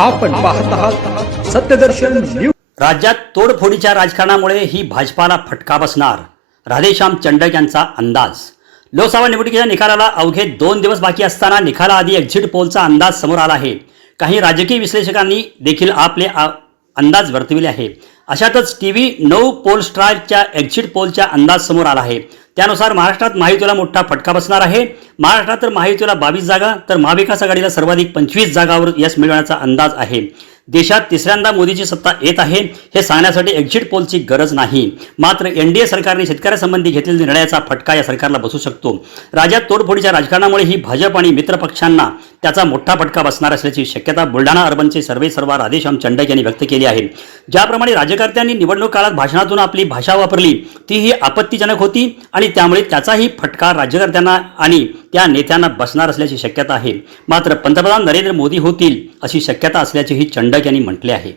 आपण पाहत आहात सत्यदर्शन राज्यात तोडफोडीच्या राजकारणामुळे ही भाजपाला फटका बसणार. राधेश्याम चंडक यांचा अंदाज. लोकसभा निवडणुकीच्या निकालाला अवघे दोन दिवस बाकी असताना निकालाआधी एक्झिट पोलचा अंदाज समोर आला आहे. काही राजकीय विश्लेषकांनी देखील आपले अंदाज वर्तविले आहे. अशातच टी व्ही नऊ पोल एक्झिट पोलचा अंदाज समोर आला आहे. त्यानुसार महाराष्ट्रात महायुतीला मोठा फटका बसणार आहे. महाराष्ट्रात तर महायुतीला बावीस जागा तर महाविकास आघाडीला सर्वाधिक पंचवीस जागावर यश मिळवण्याचा अंदाज आहे. देशात तिसऱ्यांदा मोदीची सत्ता येत आहे हे सांगण्यासाठी एक्झिट पोलची गरज नाही. मात्र एनडीए सरकारने शेतकऱ्यासंबंधी घेतलेल्या निर्णयाचा फटका या सरकारला बसू शकतो. राज्यात तोडफोडीच्या राजकारणामुळे ही भाजप आणि मित्रपक्षांना त्याचा मोठा फटका बसणार असल्याची शक्यता बुलढाणा अर्बनचे सर्वे सर्वा राधेश्याम चंडक यांनी व्यक्त केली आहे. ज्याप्रमाणे राज्यकर्त्यांनी निवडणूक काळात भाषणातून आपली भाषा वापरली ती ही आपत्तीजनक होती आणि त्यामुळे त्याचाही फटका राज्यकर्त्यांना आणि त्या नेत्यांना बसणार असल्याची शक्यता आहे. मात्र पंतप्रधान नरेंद्र मोदी होतील अशी शक्यता असल्याचेही चंडक यांनी म्हटले आहे.